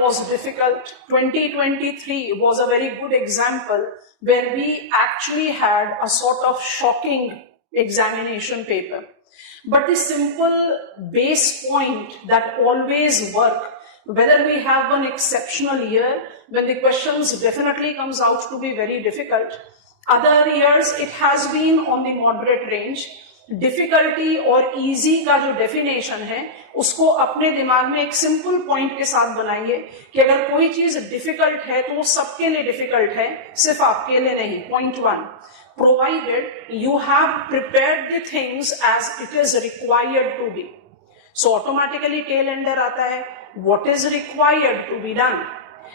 was difficult. 2023 was a very good example where we actually had a sort of shocking examination paper. But the simple base point that always work, whether we have an exceptional year when the questions definitely comes out to be very difficult, other years it has been on the moderate range. Difficulty और easy का जो definition है उसको अपने दिमाग में एक simple point के साथ बनाइए कि अगर कोई चीज डिफिकल्ट है तो वो सबके लिए डिफिकल्ट है, सिर्फ आपके लिए नहीं. Point 1, provided you have prepared the things as it is required to be. So automatically tail ender आता है, what is required to be done.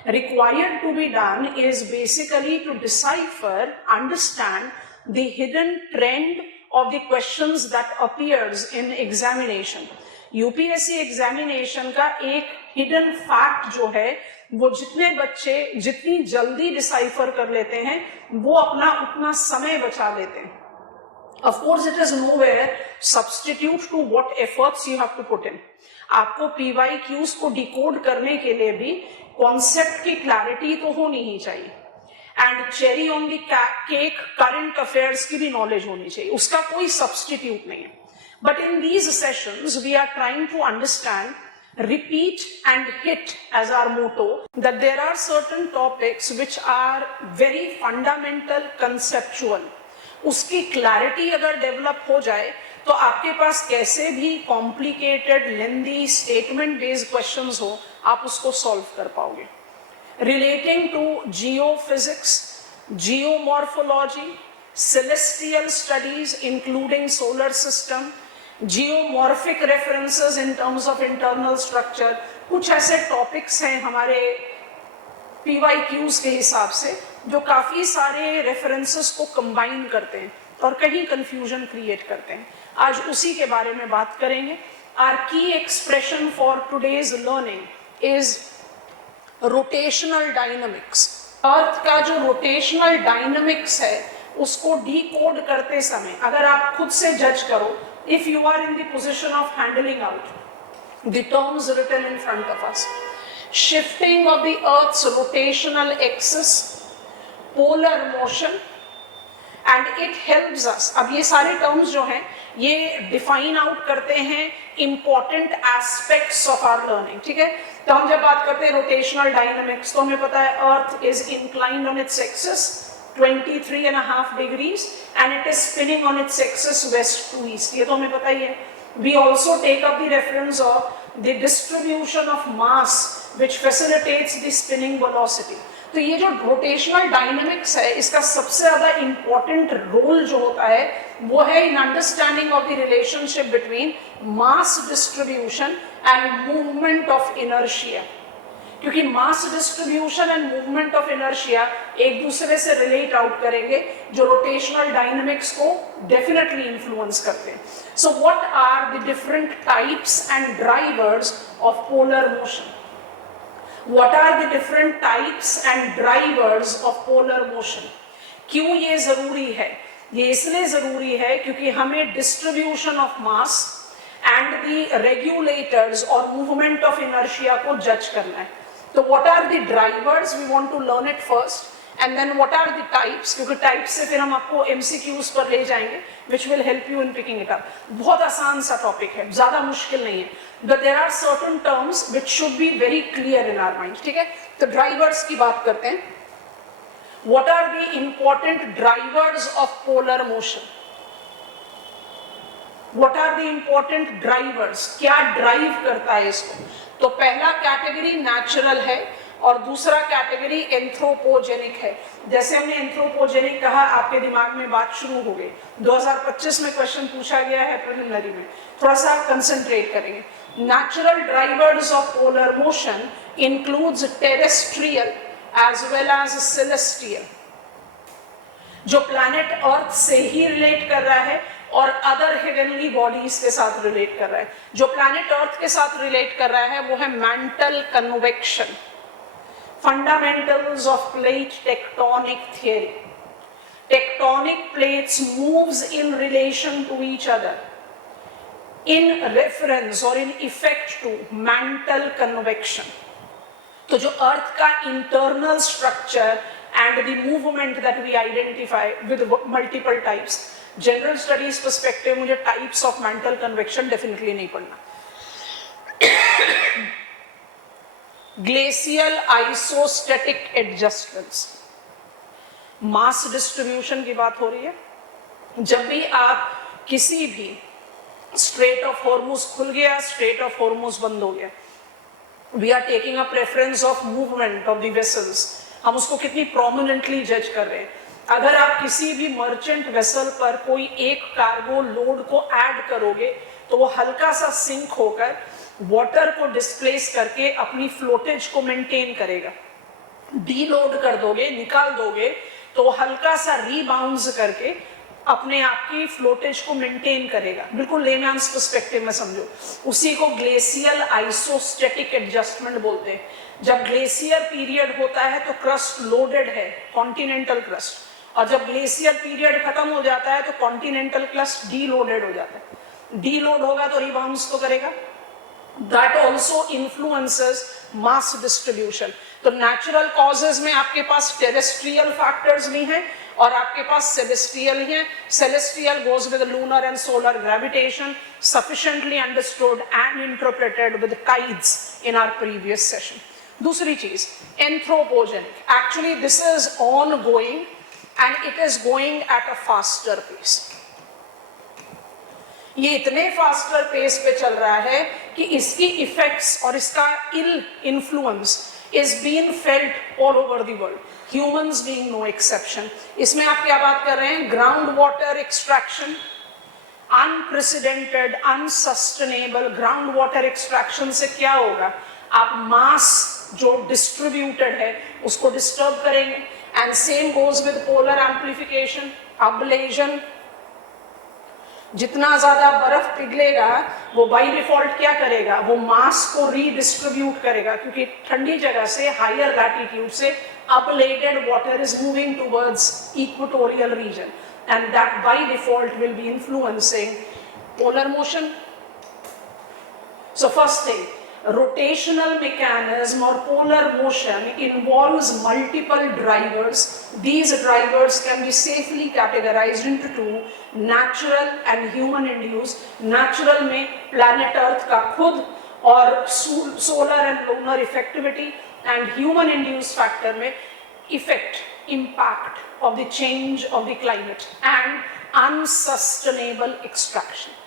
Required to be done is basically to decipher, understand the hidden trend of the questions that appears in examination. UPSC examination का एक hidden fact जो है वो जितने बच्चे जितनी जल्दी डिसाइफर कर लेते हैं वो अपना उतना समय बचा लेते हैं. Of course, it is nowhere substitute to what efforts you have to put in. आपको PYQs को डिकोड करने के लिए भी कॉन्सेप्ट की क्लैरिटी तो होनी ही चाहिए, and cherry on the cake current affairs की भी नॉलेज होनी चाहिए, उसका कोई सब्स्टिट्यूट नहीं है. But in these sessions we are trying to understand, repeat and hit as our motto, that there are certain topics which are very fundamental, conceptual. उसकी clarity अगर डेवलप हो जाए तो आपके पास कैसे भी complicated lengthy statement based questions हो आप उसको सॉल्व कर पाओगे. Relating to geophysics, geomorphology, celestial studies including solar system, geomorphic references in terms of internal structure, कुछ ऐसे टॉपिक्स हैं हमारे PYQs के हिसाब से जो काफी सारे रेफरेंसेस को कंबाइन करते हैं और कहीं कंफ्यूजन क्रिएट करते हैं. आज उसी के बारे में बात करेंगे. आवर की expression for today's learning is rotational dynamics. Earth का जो रोटेशनल डायनामिक्स है उसको डीकोड करते समय अगर आप खुद से जज करो, if you are in the position of handling out the terms written in front of us, shifting of the earth's rotational axis, polar motion, and it helps us. अब ये सारे terms जो हैं ये define out करते हैं important aspects of our learning. ठीक है, तो हम जब बात करते हैं rotational dynamics तो हमें पता है earth is inclined on its axis 23.5 degrees and it is spinning on its axis west to east. ये तो हमें पता ही है. We also take up the reference of the distribution of mass which facilitates the spinning velocity. तो ये जो rotational dynamics है इसका सबसे ज़्यादा important role जो होता है वो है in understanding of the relationship between mass distribution and movement of inertia. क्योंकि mass distribution and movement of inertia एक दूसरे से relate out करेंगे जो rotational dynamics को definitely influence करते हैं. So what are the different types and drivers of polar motion? What are the different types and drivers of polar motion? क्यों ये जरूरी है? ये इसलिए जरूरी है क्योंकि हमें distribution of mass and the regulators or movement of inertia को judge करना है. तो what are the drivers? We want to learn it first, and then what are the types? क्योंकि types से फिर हम आपको MCQs पर ले जाएंगे, which will help you in picking it up. बहुत आसान सा topic है, ज़्यादा मुश्किल नहीं है. But there are certain terms which should be very clear in our mind. ठीक है? तो drivers की बात करते हैं. What are the important drivers of polar motion? What are the important drivers? क्या drive करता है इसको? तो पहला कैटेगरी नेचुरल है और दूसरा कैटेगरी एंथ्रोपोजेनिक है. जैसे हमने एंथ्रोपोजेनिक कहा आपके दिमाग में बात शुरू हो गई. 2025 में क्वेश्चन पूछा गया है प्रिलिमिनरी में, थोड़ा सा आप कंसंट्रेट करेंगे. Natural drivers of polar motion includes terrestrial as well as celestial, जो प्लैनेट अर्थ से ही रिलेट कर रहा है और अदर हेवनली बॉडीज के साथ रिलेट कर रहा है. जो प्लैनेट अर्थ के साथ रिलेट कर रहा है वो है mantle convection, fundamentals of plate tectonic theory. Tectonic plates moves in relation to each other in reference or in effect to mantle convection. तो जो अर्थ का internal structure and the movement that we identify with multiple types, general studies perspective मुझे types of mantle convection definitely नहीं पढ़ना। Glacial isostatic adjustments, mass distribution की बात हो रही है। जब भी आप किसी भी स्ट्रेट ऑफ हॉर्मुज खुल गया, स्ट्रेट ऑफ हॉर्मुज बंद हो गया, we are taking a preference of movement of the vessels, हम उसको कितनी प्रोमिनेंटली जज कर रहे हैं। अगर आप किसी भी मर्चेंट वेसल पर कोई एक कार्गो लोड को ऐड करोगे तो वो हल्का सा सिंक होकर वाटर को डिस्प्लेस करके अपनी फ्लोटेज को मेंटेन करेगा। डीलोड कर दोगे, निकाल दोगे, तो हल्का सा रीबाउंस करके अपने आप की फ्लोटेज को मेंटेन करेगा। बिल्कुल लेमैन्स पर्सपेक्टिव में समझो, उसी को ग्लेशियल आइसोस्टैटिक एडजस्टमेंट बोलते हैं। जब ग्लेशियर पीरियड होता है तो क्रस्ट लोडेड है, कॉन्टिनेंटल क्रस्ट, और जब ग्लेशियर पीरियड खत्म हो जाता है तो कॉन्टिनेंटल क्रस्ट डीलोडेड हो जाता है। डीलोड होगा तो रिबाउंस तो करेगा। That also influences mass distribution. तो नेचुरल कॉजेज में आपके पास टेरेस्ट्रियल फैक्टर्स भी हैं और आपके पास सेलेस्टियल ही हैं। Celestial goes with lunar and solar gravitation, sufficiently understood and interpreted with tides in our previous session. दूसरी चीज anthropogenic. Actually this is ongoing and it is going at a faster pace. ये इतने faster pace पे चल रहा है कि इसकी इफेक्ट्स और इसका ill influence is being felt all over the world, humans being no exception. इसमें आप क्या बात कर रहे हैं? Ground water extraction, unprecedented, unsustainable ground water extraction से क्या होगा? आप मास जो डिस्ट्रीब्यूटेड है उसको डिस्टर्ब करेंगे। And same goes with polar amplification, oblation. जितना ज्यादा बर्फ पिघलेगा वो बाय डिफॉल्ट क्या करेगा? वो मास को रीडिस्ट्रीब्यूट करेगा, क्योंकि ठंडी जगह से हायर लैटिट्यूड से ablated water is moving towards equatorial region and that by default will be influencing polar motion. So first thing, rotational mechanism or polar motion involves multiple drivers. These drivers can be safely categorized into two, natural and human induced. Natural में planet Earth का खुद और solar and lunar effectivity, and human induced factor में effect, impact of the change of the climate and unsustainable extraction.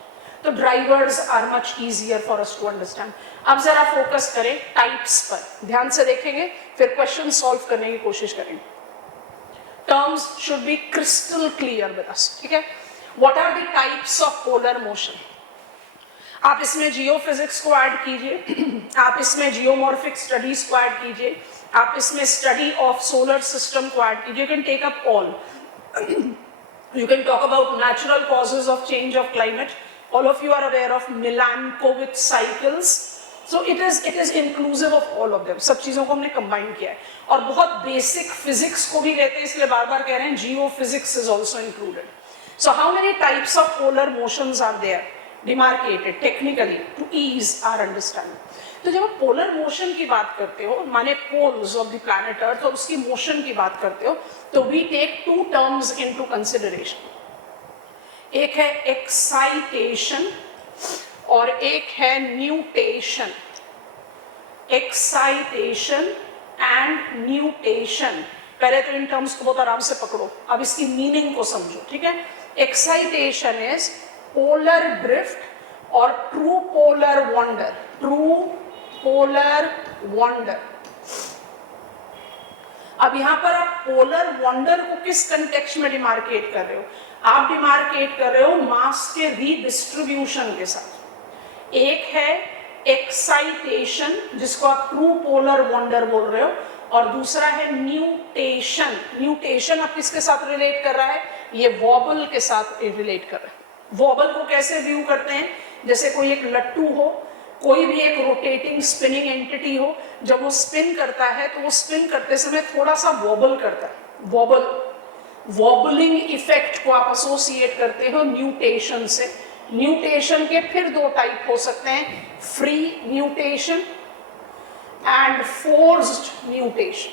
तो drivers are much easier for us to understand. अब जरा focus करें types पर, ध्यान से देखेंगे, फिर क्वेश्चन सॉल्व करने की कोशिश करेंगे। Terms should be crystal clear with us, ठीक है? What are the types of polar motion? आप इसमें जियोफिजिक्स को ऐड कीजिए, आप इसमें जियोमॉर्फिक स्टडीज को ऐड कीजिए, आप इसमें स्टडी ऑफ सोलर सिस्टम को ऐड कीजिए। You can take up all. You can talk about natural causes of change of climate. All of you are aware of Milankovitch cycles, so it is inclusive of all of them. सब चीजों को हमने combine किया है और बहुत basic physics को भी लेते हैं, इसलिए बार-बार कह रहे हैं geophysics is also included. So how many types of polar motions are there demarcated technically to ease our understanding? तो जब आप polar motion की बात करते हो, माने poles of the planet Earth और उसकी motion की बात करते हो, तो we take two terms into consideration. एक है एक्साइटेशन और एक है न्यूटेशन। एक्साइटेशन एंड न्यूटेशन, पहले तो इन टर्म्स को बहुत आराम से पकड़ो, अब इसकी मीनिंग को समझो, ठीक है? एक्साइटेशन इज पोलर ड्रिफ्ट और true polar wonder. True polar wonder. अब यहां पर आप पोलर वंडर को किस कंटेक्स्ट में डिमार्केट कर रहे हो? आप डिमार्केट कर रहे हो मास के रीडिस्ट्रीब्यूशन के साथ। एक है एक्साइटेशन जिसको आप ट्रू पोलर वंडर बोल रहे हो, और दूसरा है न्यूटेशन। न्यूटेशन आप किसके साथ रिलेट कर रहा है? ये वॉबल के साथ रिलेट कर रहा है। वॉबल को कैसे व्यू करते हैं? जैसे कोई एक लट्टू हो, कोई भी एक रोटेटिंग स्पिनिंग एंटिटी हो, जब वो स्पिन करता है तो वो स्पिन करते समय थोड़ा सा वॉबल करता है। वॉबल, वॉबलिंग इफेक्ट को आप एसोसिएट करते हो न्यूटेशन से। न्यूटेशन के फिर दो टाइप हो सकते हैं, free nutation and forced nutation.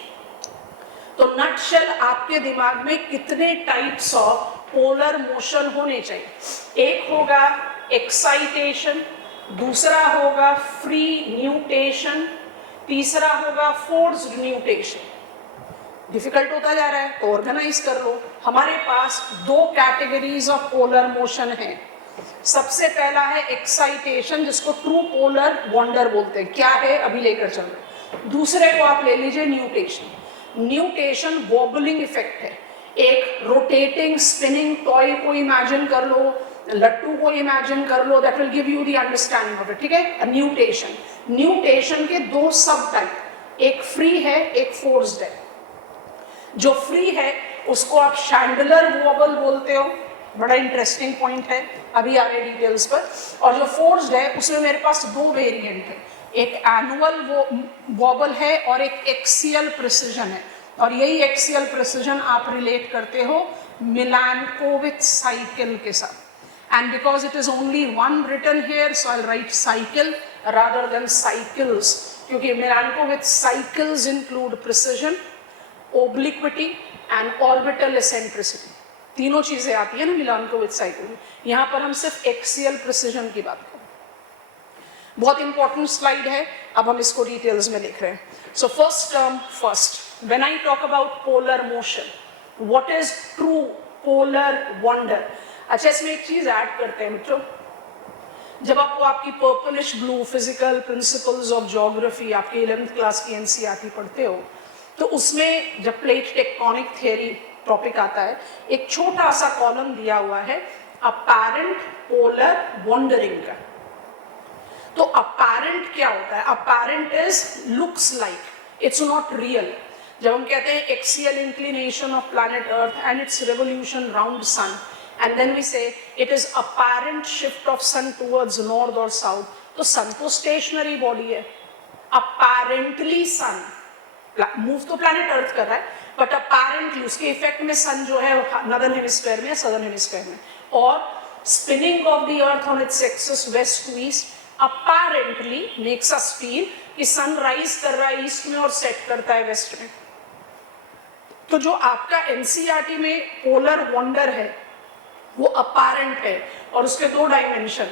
तो नटशेल आपके दिमाग में कितने टाइप्स ऑफ पोलर मोशन होने चाहिए? एक होगा एक्साइटेशन, दूसरा होगा फ्री न्यूटेशन, तीसरा होगा फोर्स्ड न्यूटेशन। डिफिकल्ट होता जा रहा है तो ऑर्गेनाइज कर लो। हमारे पास दो कैटेगरीज ऑफ पोलर मोशन है। सबसे पहला है एक्साइटेशन, जिसको ट्रू पोलर वंडर बोलते हैं। क्या है अभी लेकर चल रहे। दूसरे को आप ले लीजिए न्यूटेशन। न्यूटेशन वॉबलिंग इफेक्ट है। एक रोटेटिंग स्पिनिंग टॉय को इमेजिन कर लो, लट्टू को इमेजिन कर लो, that will give you the understanding of it. ठीक है, न्यूटेशन। न्यूटेशन के दो सब टाइप, एक फ्री है एक फोर्स्ड है। जो फ्री है उसको आप शैंडलर वॉबल बोलते हो, बड़ा इंटरेस्टिंग पॉइंट है, अभी आ रहे डिटेल्स पर। और जो फोर्स्ड है उसमें मेरे पास दो वेरिएंट है, एक एनुअल वॉबल है और एक एक्सियल प्रिसिजन है। और यही एक्सियल प्रिसिजन आप रिलेट करते हो मिलानकोविच साइकिल के साथ। And because it is only one written here, so I'll write cycle rather than cycles, क्योंकि मिलानकोविच cycles include precision, obliquity and orbital eccentricity। तीनों चीजें आती है ना मिलानकोविच साइकिल में। यहाँ पर हम सिर्फ एक्सियल प्रिसिजन की बात करें। बहुत इंपॉर्टेंट स्लाइड है, अब हम इसको डिटेल्स में देख रहे हैं। So first term first, when I talk about polar motion, what is true polar wonder. अच्छा, इसमें एक चीज ऐड करते हैं बच्चों, जब आपको आपकी purplish blue physical principles of geography आपके 11th क्लास की एनसीईआरटी पढ़ते हो, तो उसमें जब प्लेट टेक्टोनिक थियरी टॉपिक आता है, एक छोटा सा कॉलम दिया हुआ है अपैरेंट पोलर वंडरिंग का। तो अपैरेंट क्या होता है? Apparent is looks like, it's not real. जब हम कहते हैं axial inclination of planet earth and its revolution round sun, and then we say it is apparent shift of sun towards north or south, तो sun तो stationary body है, apparently sun move तो planet earth कर रहा है, but apparently उसके effect में sun जो है northern hemisphere में southern hemisphere में, और spinning of the earth on its axis west to east apparently makes us feel कि sun rise कर रहा है east में और set करता है west में। तो जो आपका NCERT में पोलर वंडर है वो अपैरेंट है, और उसके दो डायमेंशन,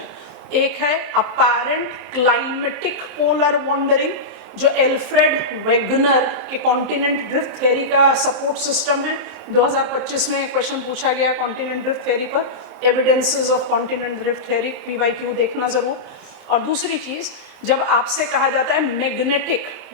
एक है अपैरेंट क्लाइमेटिक पोलर वंडरिंग, जो एल्फ्रेड वेगनर के कॉन्टिनेंट ड्रिफ्ट थ्योरी का सपोर्ट सिस्टम है। 2025 में क्वेश्चन पूछा गया कॉन्टिनेंट ड्रिफ्ट थ्योरी पर, evidences of continent drift theory, PYQ देखना जरूर। और दूसरी चीज, जब आपसे कहा जाता है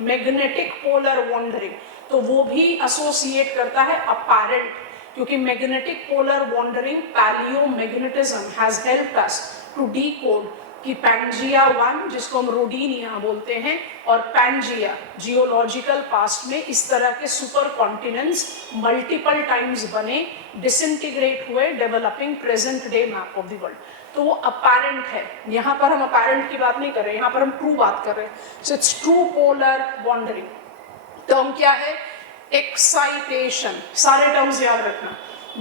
मैग्नेटिक पोलर वंडरिंग, तो वो भी एसोसिएट करता है अपैरेंट, क्योंकि magnetic polar wandering palaeomagnetism has helped us to decode कि पैंजिया 1, जिसको हम रोडीनिया बोलते हैं, और पैंजिया जियोलॉजिकल पास्ट में इस तरह के सुपर कॉन्टिनेंट्स मल्टीपल टाइम्स बने, डिसइंटीग्रेट हुए, developing present day map of the world. तो वो अपैरेंट है। यहाँ पर हम अपैरेंट की बात नहीं कर रहे हैं, यहाँ पर हम ट्रू बात कर रहे हैं। So it's true polar wandering. Term क्या है? एक्साइटेशन। सारे टर्म्स याद रखना।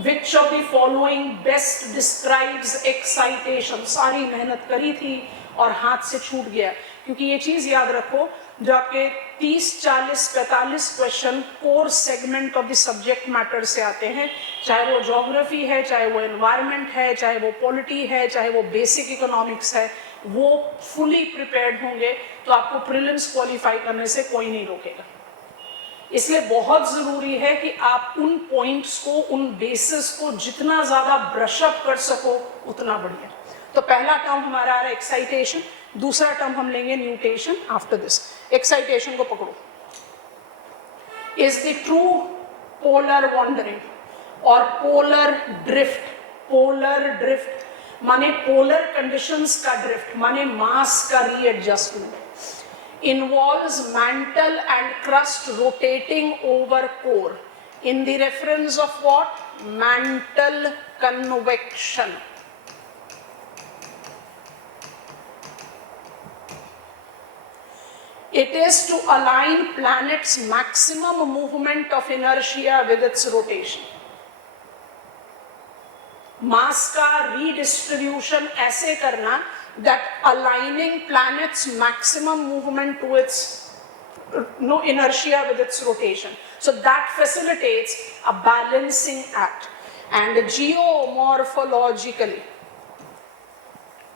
Which of the following best describes excitation? सारी मेहनत करी थी और हाथ से छूट गया, क्योंकि ये चीज याद रखो, जो आपके 30, 40, 45 question core segment of the subject matter से आते हैं, चाहे वो ज्योग्राफी है, चाहे वो एनवायरनमेंट है, चाहे वो पॉलिटी है, चाहे वो बेसिक इकोनॉमिक्स है, वो फुली प्रिपेयर्ड होंगे तो आपको प्रीलिम्स क्वालिफाई करने से कोई नहीं रोकेगा। इसलिए बहुत जरूरी है कि आप उन पॉइंट्स को, उन बेसिस को जितना ज्यादा ब्रशअप कर सको उतना बढ़िया। तो पहला टर्म हमारा आ रहा है एक्साइटेशन, दूसरा टर्म हम लेंगे न्यूटेशन आफ्टर दिस। एक्साइटेशन को पकड़ो, is the true polar wandering और पोलर ड्रिफ्ट। पोलर ड्रिफ्ट माने पोलर कंडीशंस का ड्रिफ्ट, माने मास का readjustment, involves mantle and crust rotating over core in the reference of what? Mantle convection. It is to align planet's maximum movement of inertia with its rotation. मास का redistribution ऐसे करना that aligning planet's maximum movement to its no inertia with its rotation. So that facilitates a balancing act. And geomorphologically,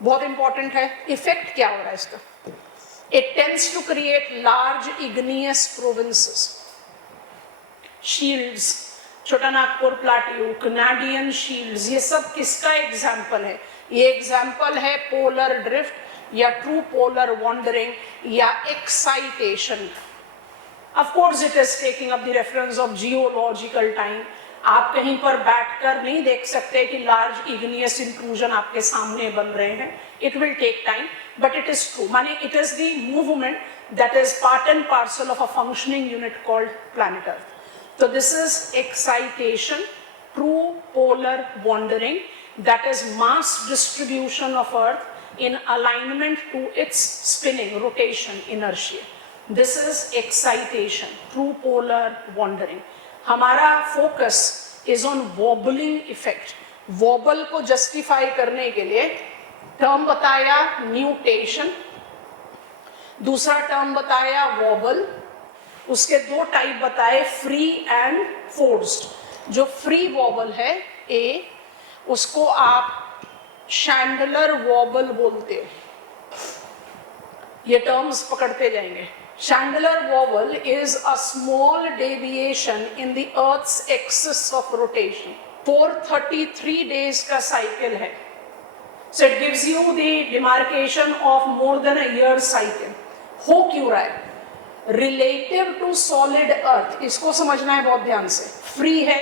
बहुत important है, effect क्या हो रहा है इसका? It tends to create large igneous provinces, shields, छोटा नागपुर प्लाट्यू, कनाडियन शील्ड्स, ये सब किसका एग्जाम्पल है? ये एग्जाम्पल है पोलर ड्रिफ्ट या ट्रू पोलर वॉन्डरिंग या excitation. Of course it is taking up the reference of geological time. आप कहीं पर बैठकर नहीं देख सकते कि लार्ज इग्नियस इंट्रूजन आपके सामने बन रहे हैं. It will take time, but it is true. माने it is the movement that is part and parcel of a functioning unit called planet earth. So this is excitation, true polar wandering, that is mass distribution of Earth in alignment to its spinning, rotation, inertia. This is excitation, true polar wandering. हमारा focus is on wobbling effect. Wobble को justify करने के लिए term बताया nutation, दूसरा term बताया wobble, उसके दो टाइप बताए, फ्री एंड फोर्स्ड. जो फ्री वॉबल है ए, उसको आप शैंडलर वॉबल बोलते हो. ये टर्म्स पकड़ते जाएंगे. Chandler wobble is a small deviation in the earth's axis of rotation. 433 days का साइकिल है. So it gives you the demarcation of more than a year cycle. हो क्यों रहा है? रिलेटिव टू सॉलिड अर्थ, इसको समझना है बहुत ध्यान से. फ्री है,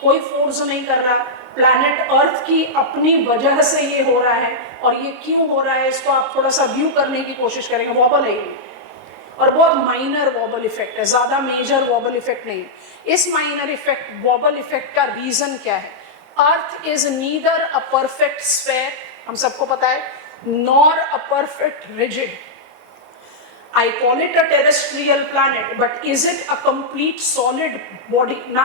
कोई फोर्स नहीं कर रहा, प्लैनेट अर्थ की अपनी वजह से ये हो रहा है. और ये क्यों हो रहा है इसको आप थोड़ा सा व्यू करने की कोशिश करेंगे. वॉबल है ये, और बहुत माइनर वॉबल इफेक्ट है, ज्यादा मेजर वॉबल इफेक्ट नहीं. इस माइनर इफेक्ट वॉबल इफेक्ट का रीजन क्या है? अर्थ is neither a perfect sphere, हम सबको पता है, nor a perfect rigid. I call it a terrestrial planet, but is it a complete solid body? ना,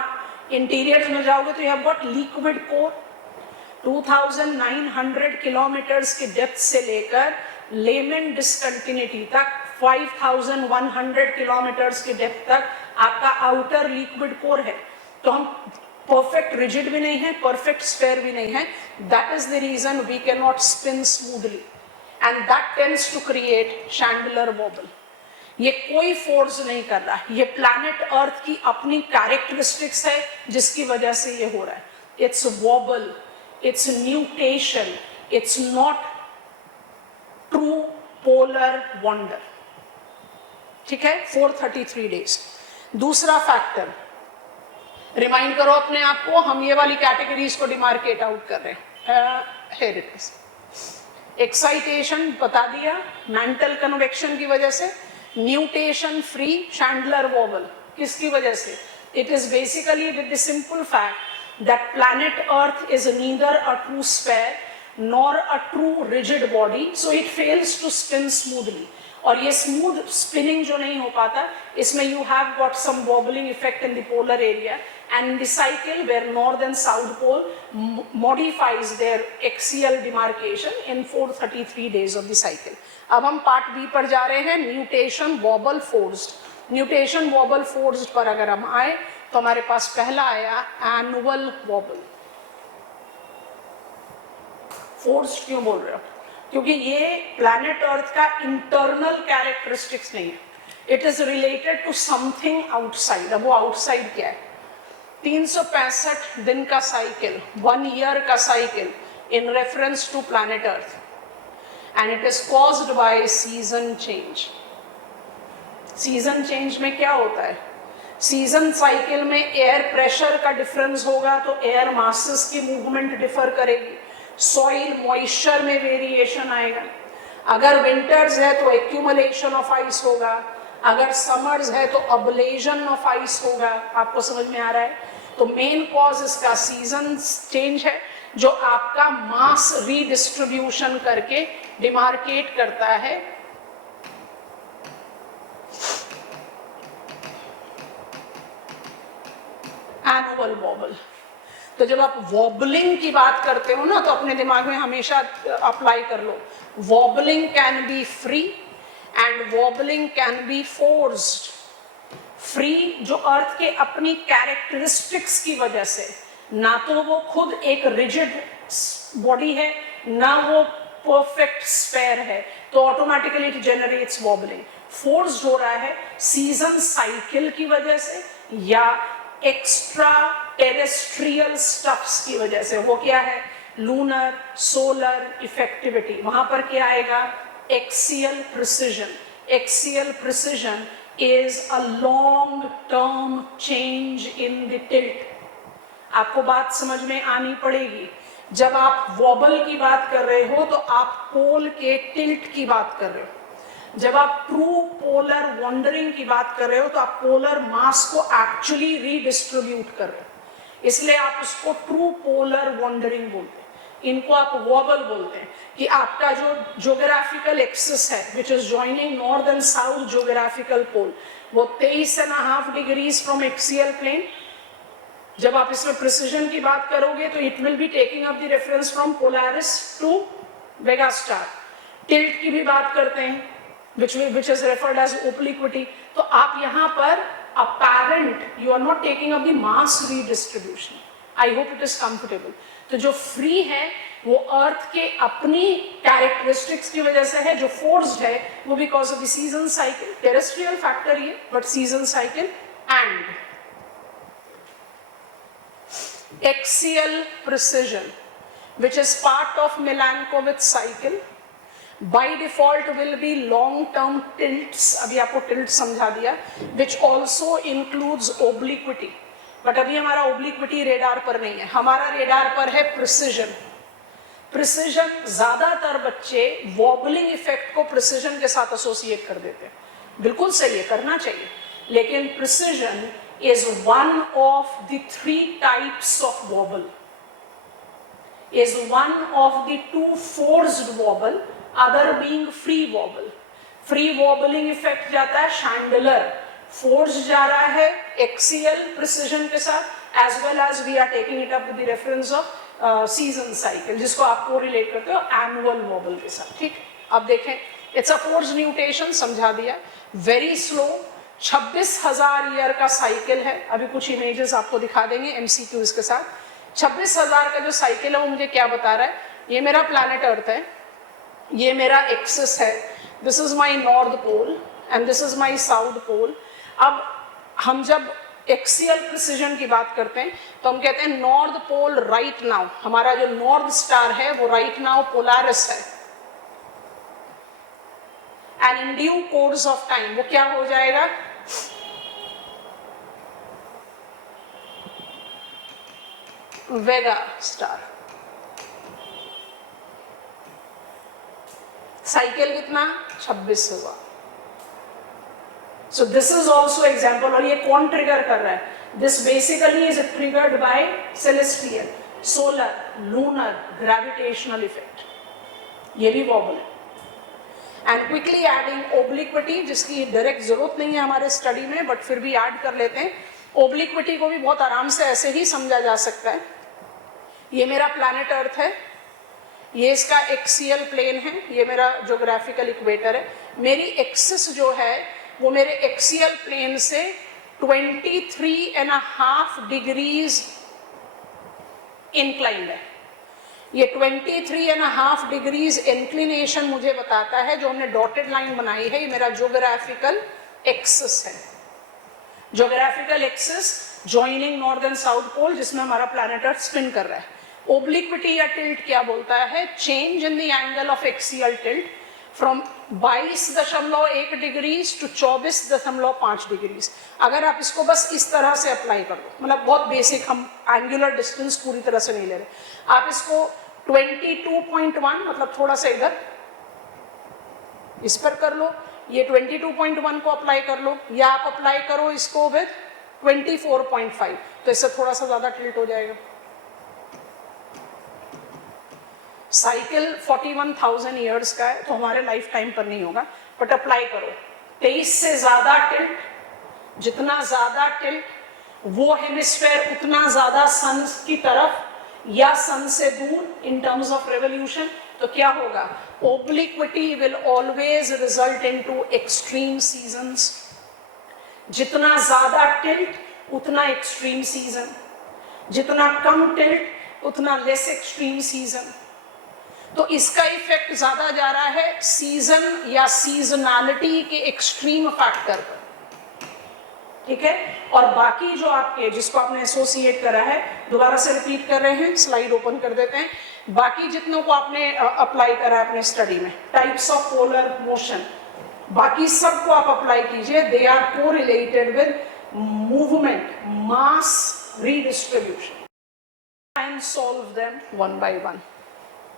interiors में जाओगे तो you have got liquid core. 2,900 kilometres के डेप्थ से लेकर लेमन डिस्कंटिन्यूटी तक 5,100 किलोमीटर्स के डेप्थ तक आपका आउटर लिक्विड कोर है. तो हम परफेक्ट रिजिड भी नहीं है, परफेक्ट स्फेयर भी नहीं है. That is the reason we can not spin smoothly, and that tends to create Chandler wobble. ये कोई फोर्स नहीं कर रहा, ये प्लैनेट अर्थ की अपनी कैरेक्टरिस्टिक्स है जिसकी वजह से ये हो रहा है. It's wobble, it's nutation, it's not true polar wander. ठीक है, 433 डेज. दूसरा फैक्टर, रिमाइंड करो अपने आप को, हम ये वाली कैटेगरीज को डिमार्केट आउट कर रहे हैं. Here it is. एक्साइटेशन बता दिया, मैंटल कन्वेक्शन की वजह से. न्यूटेशन फ्री, शैंडलर वॉबल किसकी वजह से? It is basically with the simple fact that planet earth is neither a true sphere nor a true rigid body, so it fails to spin smoothly. और ये smooth spinning जो नहीं हो पाता, इसमें you have got some wobbling effect in the polar area, and the cycle where north and south pole modifies their axial demarcation in 433 days of the cycle. अब हम part B पर जा रहे हैं, nutation vowel forced. Nutation vowel forced पर अगर हम आए तो हमारे पास पहला आया एनुअल वॉबल. फोर्स्ड क्यों बोल रहे हो? क्योंकि ये प्लैनेट अर्थ का इंटरनल कैरेक्टरिस्टिक्स नहीं है, it is related to something outside. अब वो आउटसाइड क्या है? 365 दिन का साइकिल, 1 ईयर का cycle in reference to planet earth, and it is caused by season change. Season change में क्या होता है? सीजन साइकिल में एयर प्रेशर का डिफरेंस होगा तो एयर मासेस की मूवमेंट डिफर करेगी, सॉइल मॉइस्चर में वेरिएशन आएगा. अगर विंटर्स है तो एक्यूमुलेशन ऑफ आइस होगा, अगर समर्स है तो अब्लेजन ऑफ आइस होगा. आपको समझ में आ रहा है? तो मेन कॉज इसका सीजन चेंज है, जो आपका मास रीडिस्ट्रीब्यूशन करके डिमार्केट करता है एनुअल वॉबल. तो जब आप वॉबलिंग की बात करते हो ना, तो अपने दिमाग में हमेशा अप्लाई कर लो, wobbling can be free and wobbling can be forced. Free जो अर्थ के अपनी कैरेक्टरिस्टिक्स की वजह से, ना तो वो खुद एक रिजिड बॉडी है, ना वो परफेक्ट स्फेयर है, तो automatically it generates wobbling. Force हो रहा है सीजन साइकिल की वजह से या एक्स्ट्रा टेरेस्ट्रियल स्टफ्स की वजह से। वो क्या है? Lunar solar effectivity. वहां पर क्या आएगा? Axial precision. Axial precision is a long term change in the tilt। आपको बात समझ में आनी पड़ेगी। जब आप वॉबल की बात कर रहे हो तो आप पोल के टिल्ट की बात कर रहे हो। जब आप ट्रू पोलर वॉन्डरिंग की बात कर रहे हो तो आप पोलर मास को एक्चुअली रीडिस्ट्रीब्यूट कर रहे हो, इसलिए आप उसको ट्रू पोलर वॉन्डरिंग बोलते हैं। इनको आप वॉबल बोलते हैं कि आपका जो ज्योग्राफिकल एक्सिस है which is joining north and south geographical pole, वो 23.5 डिग्रीज फ्रॉम एक्सियल प्लेन। जब आप इसमें प्रिसिजन की बात करोगे तो it will be taking up the reference from Polaris to Vega star. Tilt की भी बात करते हैं which is referred as obliquity। तो आप यहाँ पर apparent you are not taking up the mass redistribution। I hope it is comfortable। तो जो फ्री है वो अर्थ के अपनी कैरेक्टरिस्टिक्स की वजह से है, जो फोर्स्ड है वो because of the season cycle, terrestrial factor ये, but season cycle and axial precision which is part of Milankovitch cycle। by default will be long term tilts, अभी आपको tilt समझा दिया, which also includes obliquity। But अभी हमारा obliquity radar पर नहीं है, हमारा रेडार पर है प्रिसिजन। प्रिसिजन ज्यादातर बच्चे वॉबलिंग इफेक्ट को प्रिसिजन के साथ एसोसिएट कर देते हैं, बिल्कुल सही है, करना चाहिए, लेकिन precision is one of the 3 types of vowel, is one of the 2 forced wobble, other being free wobble। free wobbling effect जाता है शैंडलर, force जा रहा है axial precision के साथ, as well as we are taking it up with the reference of season cycle, जिसको आप correlate करते हो annual wobble के साथ। ठीक, अब देखें, it's a force nutation, समझा दिया, very slow, 26,000 ईयर का साइकिल है। अभी कुछ इमेजेस आपको दिखा देंगे MCQs के साथ। 26,000 का जो साइकिल है वो मुझे क्या बता रहा है? ये मेरा प्लैनेट अर्थ है, ये मेरा एक्सिस है, this is my north pole and this is my south pole. अब हम जब एक्सियल प्रिसिजन की बात करते हैं तो हम कहते हैं नॉर्थ पोल राइट नाउ, हमारा जो नॉर्थ स्टार है वो राइट नाउ पोलारिस है, and in due course of time वो क्या हो जाएगा? वेगा स्टार। साइकिल कितना? 26,000। So this is also example, और ये कौन ट्रिगर कर रहा है? This basically is triggered by celestial, solar, lunar, gravitational effect. ये भी वॉबल है। एंड क्विकली एडिंग ओब्लिक्विटी, जिसकी डायरेक्ट जरूरत नहीं है हमारे स्टडी में, बट फिर भी ऐड कर लेते हैं। ओब्लिक्विटी को भी बहुत आराम से ऐसे ही समझा जा सकता है। ये मेरा प्लैनेट अर्थ है, ये इसका एक्सियल प्लेन है, ये मेरा ज्योग्राफिकल इक्वेटर है। मेरी एक्सिस जो है वो मेरे एक्सियल प्लेन से 23.5 डिग्रीज इंक्लाइंड है। ये 23.5 डिग्रीज इंक्लिनेशन मुझे बताता है, जो हमने डॉटेड लाइन बनाई है, ये मेरा ज्योग्राफिकल एक्सिस है। Geographical axis joining north and south pole, जिसमें हमारा प्लैनेट अर्थ स्पिन कर रहा है। ओब्लिक्विटी या टिल्ट क्या बोलता है? Change in the angle of axial tilt from 22.1 degrees to 24.5 degrees. अगर आप इसको बस इस तरह से अप्लाई कर दो, मतलब बहुत बेसिक, हम एंगुलर डिस्टेंस पूरी तरह से नहीं ले रहे, आप इसको 22.1 मतलब थोड़ा सा इधर इस पर कर लो, ये 22.1 को अप्लाई कर लो, या आप अप्लाई करो इसको विद 24.5, तो इससे थोड़ा सा ज्यादा टिल्ट हो जाएगा। साइकिल 41,000 ईयर्स का है, तो हमारे लाइफ टाइम पर नहीं होगा, बट अप्लाई करो। 23 से ज्यादा टिल्ट, जितना ज्यादा टिल्ट वो हेमिस्फेयर उतना ज्यादा सन की तरफ या सन से दूर इन टर्म्स ऑफ रेवोल्यूशन, तो क्या होगा? Obliquity will always result into extreme seasons. जितना ज्यादा टिल्ट उतना एक्सट्रीम सीजन, जितना कम टिल्ट उतना लेस एक्सट्रीम सीजन। तो इसका इफेक्ट ज्यादा जा रहा है सीजन या सीजनालिटी के एक्सट्रीम फैक्टर पर, ठीक है। और बाकी जो आपके जिसको आपने एसोसिएट करा है, दोबारा से रिपीट कर रहे हैं, स्लाइड ओपन कर देते हैं। बाकी जितनों को आपने अप्लाई करा है अपने स्टडी में, टाइप्स ऑफ पोलर मोशन, बाकी सबको आप अप्लाई कीजिए। They are correlated with movement, mass redistribution and solve them one by one.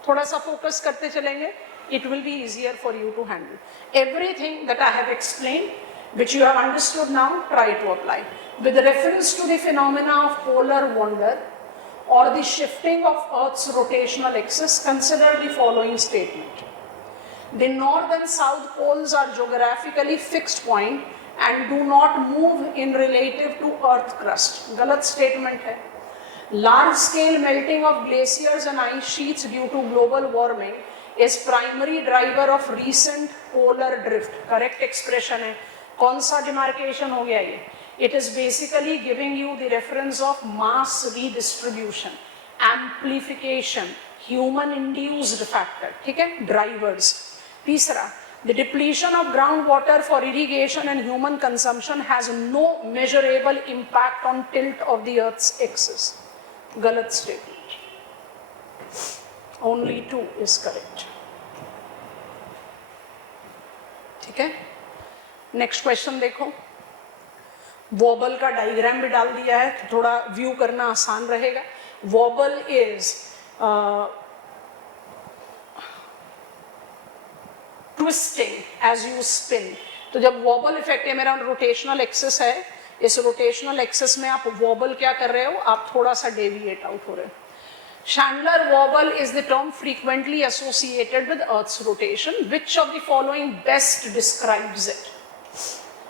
थोड़ा सा फोकस करते चलेंगे, it will be easier for you to handle. Everything that I have explained, which you have understood now, try to apply. With reference to the phenomena of polar wander or the shifting of Earth's rotational axis, consider the following statement. The north and south poles are geographically fixed point and do not move in relative to Earth crust. गलत statement है। Large scale melting of glaciers and ice sheets due to global warming is primary driver of recent polar drift. Correct expression है। कौन सा demarcation हो गया ये? It is basically giving you the reference of mass redistribution, amplification, human induced factor, ठीक है, drivers। तीसरा, the depletion of groundwater for irrigation and human consumption has no measurable impact on tilt of the Earth's axis. गलत statement, only 2 is correct, ठीक है। Next question देखो, vowel का diagram भी डाल दिया है तो थोड़ा व्यू करना आसान रहेगा। Wobble is twisting as you spin. तो जब वॉबल इफेक्ट है, मेरा रोटेशनल एक्सिस है, इस रोटेशनल एक्सिस में आप वॉबल क्या कर रहे हो, आप थोड़ा सा डेविएट आउट हो रहे हो। Chandler wobble is the term frequently associated with Earth's rotation. Which of the following best describes it?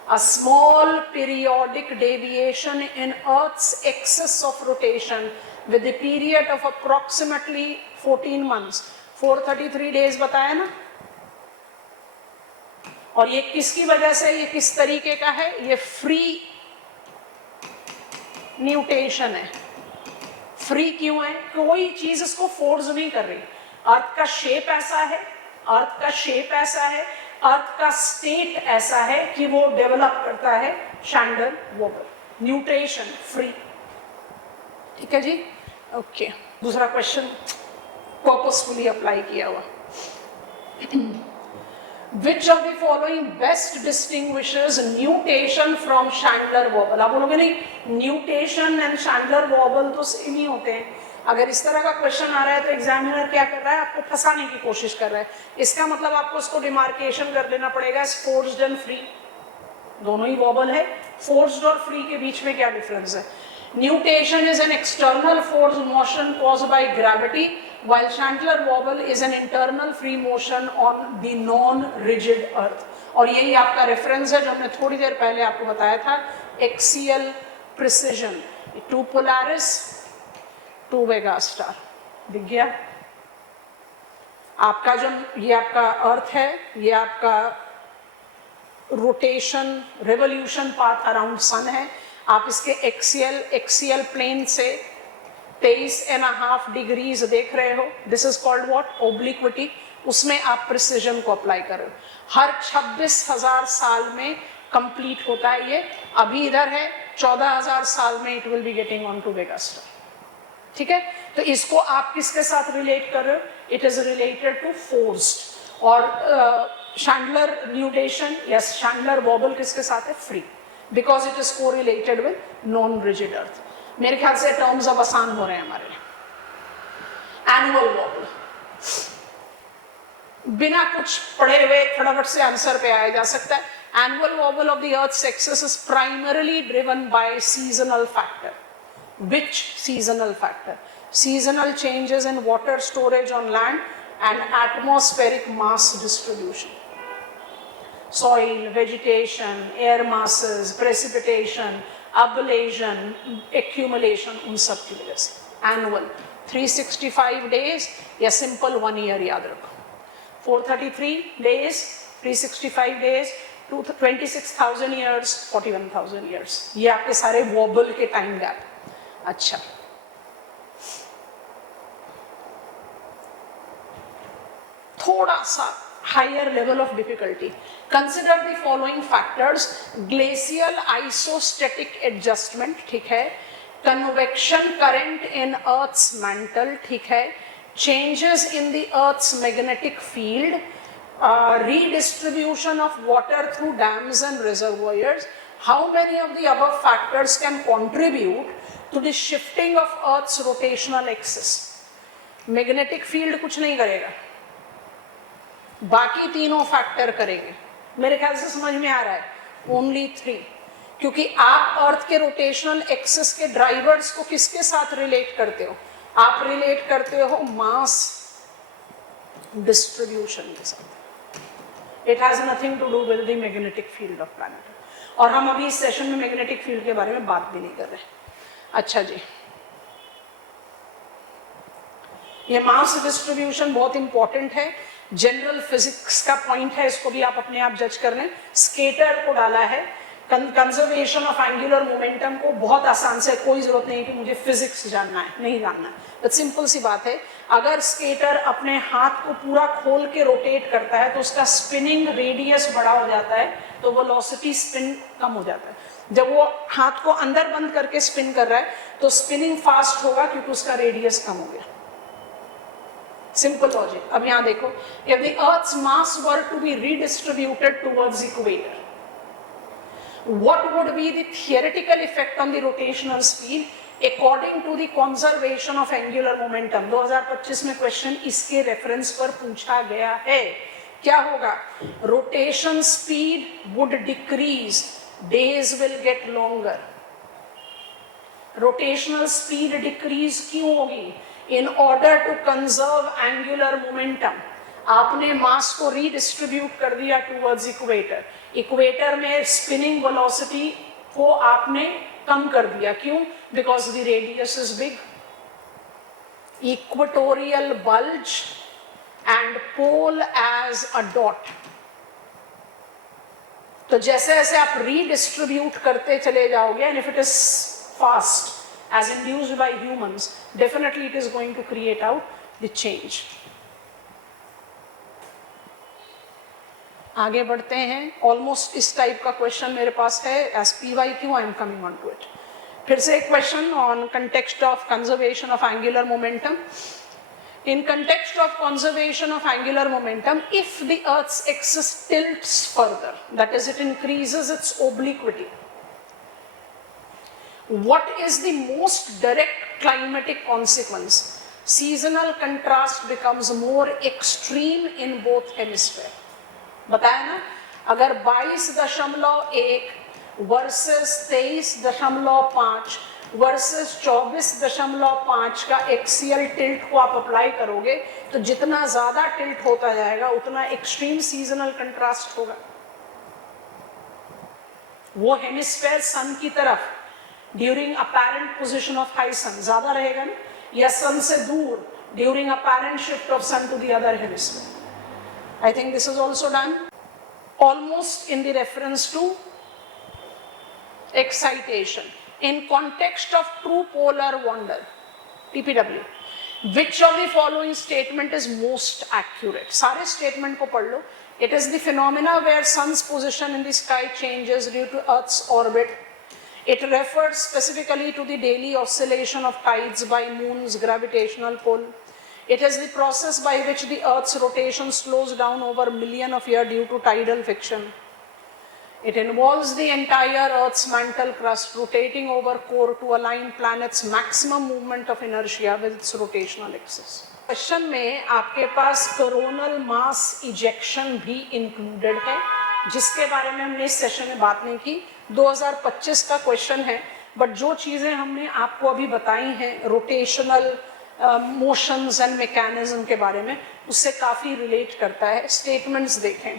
A small periodic deviation in Earth's axis of rotation with a period of approximately 14 months. 433 days बताया ना। और ये किसकी वजह से, ये किस तरीके का है, ये फ्री न्यूटेशन है। फ्री क्यों है? कोई चीज इसको फोर्स नहीं कर रही। अर्थ का शेप ऐसा है, अर्थ का शेप ऐसा है, अर्थ का स्टेट ऐसा है कि वो डेवलप करता है शैंडलर वॉबल। न्यूट्रेशन फ्री, ठीक है जी, ओके। दूसरा क्वेश्चन पर्पसफुली अप्लाई किया हुआ। Which of the following best distinguishes nutation from Chandler wobble? आप बोलोगे नहीं nutation and Chandler wobble तो सेम ही होते हैं। अगर इस तरह का क्वेश्चन आ रहा है तो एग्जामिनर क्या कर रहा है, आपको फंसाने की कोशिश कर रहा है। इसका मतलब आपको उसको डिमार्केशन कर लेना पड़ेगा, फोर्स्ड एंड फ्री, दोनों ही वॉबल है। फोर्स्ड और फ्री के बीच में क्या डिफरेंस है? Nutation is an external force motion caused by gravity, while Chandler wobble is an internal free motion on the non-rigid earth. और यही आपका रेफरेंस है जो हमने थोड़ी देर पहले आपको बताया था, एक्सियल प्रिसिजन, 2 पोलारिस 2 वेगा स्टार। दिख गया आपका जो ये आपका अर्थ है, ये आपका rotation revolution path around sun है। आप इसके एक्सियल प्लेन से 23.5 डिग्रीज देख रहे हो, दिस इज कॉल्ड व्हाट, ओब्लिक्विटी। उसमें आप प्रिसिजन को अप्लाई कर रहे हो। हर 26,000 साल में कंप्लीट होता है ये। अभी इधर है 14,000 साल में it will be getting on to Vega star, ठीक है। तो इसको आप किसके साथ रिलेट कर रहे हो? It is related to forced. और शैंडलर न्यूटेशन या शैंडलर वॉबल किसके साथ है? Free, because it is correlated with non rigid earth. मेरे ख्याल से टर्म्स अब आसान हो रहे हैं हमारे लिए। एनुअल वॉबल, बिना कुछ पढ़े हुए फटाफट से आंसर पे आया जा सकता है। Annual wobble of the earth's axis is primarily driven by seasonal factor. Which seasonal factor? Seasonal changes in water storage on land and atmospheric mass distribution. Soil, vegetation, air masses, precipitation, ablation, accumulation, उन सब की वजह से। Annual 365 days या simple 1 year याद रखो। 433 days, 365 days 26,000 years, 41,000 years, ये आपके सारे वॉबल के टाइम गैप। अच्छा, थोड़ा सा higher level of difficulty. Consider the following factors, glacial isostatic adjustment, ठीक है, convection current in earth's mantle, ठीक है, changes in the earth's magnetic field, redistribution of water through dams and reservoirs. How many of the above factors can contribute to the shifting of Earth's rotational axis? Magnetic field कुछ नहीं करेगा, बाकी तीनों factor करेंगे। मेरे ख्याल से समझ में आ रहा है, ओनली 3, क्योंकि आप अर्थ के रोटेशनल एक्सिस के ड्राइवर्स को किसके साथ रिलेट करते हो? आप रिलेट करते हो मास डिस्ट्रीब्यूशन के साथ। It has nothing to do with the magnetic field of planet. और हम अभी इस सेशन में मैग्नेटिक फील्ड के बारे में बात भी नहीं कर रहे। अच्छा जी, ये मास डिस्ट्रीब्यूशन बहुत इंपॉर्टेंट है, जनरल फिजिक्स का पॉइंट है, इसको भी आप अपने आप जज कर लें। स्केटर को डाला है, कंजर्वेशन ऑफ एंगुलर मोमेंटम को बहुत आसान से, कोई जरूरत नहीं कि मुझे फिजिक्स जानना है, नहीं जानना है, बट सिंपल सी बात है, अगर स्केटर अपने हाथ को पूरा खोल के रोटेट करता है तो उसका स्पिनिंग रेडियस बड़ा हो जाता है, तो वेलोसिटी स्पिन कम हो जाता है। जब वो हाथ को अंदर बंद करके स्पिन कर रहा है तो स्पिनिंग फास्ट होगा क्योंकि उसका रेडियस कम हो गया। Simple logic. अब यहाँ देखो, if the Earth's mass were to be redistributed towards equator, what would be the theoretical effect on the rotational speed according to the conservation of angular momentum? 2025 में question इसके reference पर पूछा गया है। क्या होगा? Rotation speed would decrease, days will get longer. Rotational speed decrease क्यों होगी? In order to conserve angular momentum, आपने मास को रीडिस्ट्रीब्यूट कर दिया टूवर्ड्स इक्वेटर, इक्वेटर में स्पिनिंग वेलोसिटी को आपने कम कर दिया। क्यों? Because the radius is big. Equatorial bulge and pole as a dot. तो जैसे जैसे आप रीडिस्ट्रीब्यूट करते चले जाओगे, and if it is fast as induced by humans, definitely it is going to create out the change. आगे बढ़ते हैं। ऑलमोस्ट इस टाइप का क्वेश्चन मेरे पास है as PYQ, I am coming on to it. फिर से एक question on context of conservation of angular momentum. In context of conservation of angular momentum, if the Earth's axis tilts further, that is, it increases its obliquity, what is the most direct climatic consequence? Seasonal contrast becomes more extreme in both hemisphere. बताया ना, अगर 22.1 versus 23.5 versus 24.5 का axial tilt को आप apply करोगे तो जितना ज्यादा टिल्ट होता जाएगा उतना एक्सट्रीम सीजनल कंट्रास्ट होगा। वो हेमिस्फेयर सन की तरफ during apparent position of high sun ज्यादा रहेगा ना, या सन से दूर during apparent shift of sun to the other hemisphere. I think this is also done almost in the reference to excitation in context of true polar wander, TPW. Which of the following statement is most accurate? सारे statement को पढ़ लो। It is the phenomena where sun's position in the sky changes due to Earth's orbit. It refers specifically to the daily oscillation of tides by moon's gravitational pull. It is the process by which the Earth's rotation slows down over a million of years due to tidal friction. It involves the entire Earth's mantle crust rotating over core to align planet's maximum movement of inertia with its rotational axis. Question में आपके पास coronal mass ejection भी included है, जिसके बारे में हमने इस session में बात नहीं की। 2025 का क्वेश्चन है, बट जो चीज़ें हमने आपको अभी बताई हैं रोटेशनल मोशंस एंड मैकेनिज्म के बारे में, उससे काफ़ी रिलेट करता है। स्टेटमेंट्स देखें।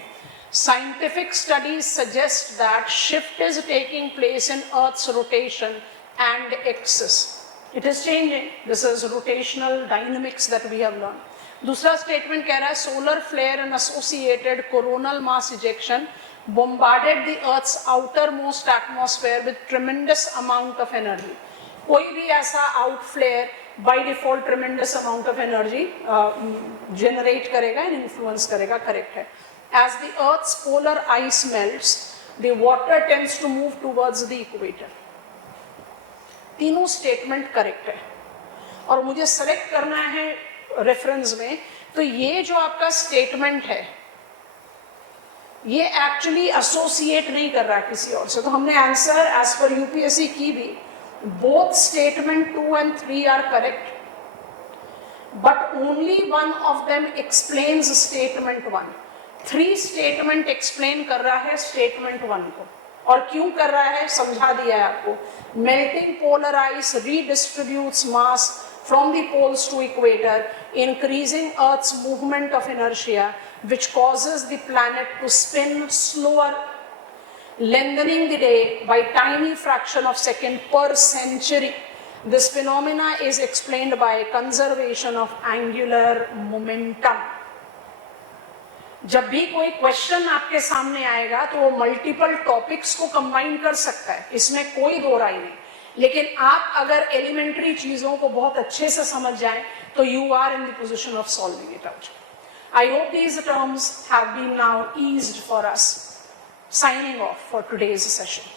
Scientific studies suggest that shift is taking place in Earth's rotation and axis. It is changing. This is rotational dynamics that we have learned. दूसरा statement कह रहा है solar flare and associated coronal mass ejection bombarded the Earth's outermost atmosphere with tremendous amount of energy. कोई भी ऐसा outflare by default tremendous amount of energy generate करेगा and influence करेगा, correct है. As the Earth's polar ice melts, the water tends to move towards the equator. तीनों statement correct है और मुझे सेलेक्ट करना है रेफरेंस में, तो ये जो आपका स्टेटमेंट है ये एक्चुअली एसोसिएट नहीं कर रहा है किसी और से. तो हमने आंसर एज पर यूपीएससी की भी both statement 2 and 3 are correct, but only one of them explains statement 1. 3 statement explain कर रहा है स्टेटमेंट 1 को, और क्यों कर रहा है समझा दिया है आपको. Melting polar ice redistributes mass from the poles to equator, increasing Earth's movement of inertia, which causes the planet to spin slower, lengthening the day by tiny fraction of second per century. This phenomena is explained by conservation of angular momentum. जब भी कोई question आपके सामने आएगा तो वो multiple topics को combine कर सकता है, इसमें कोई दो राय नहीं. लेकिन आप अगर एलिमेंट्री चीजों को बहुत अच्छे से समझ जाएं तो you are in the position of solving it out. I hope these terms have been now eased for us. Signing off for today's session.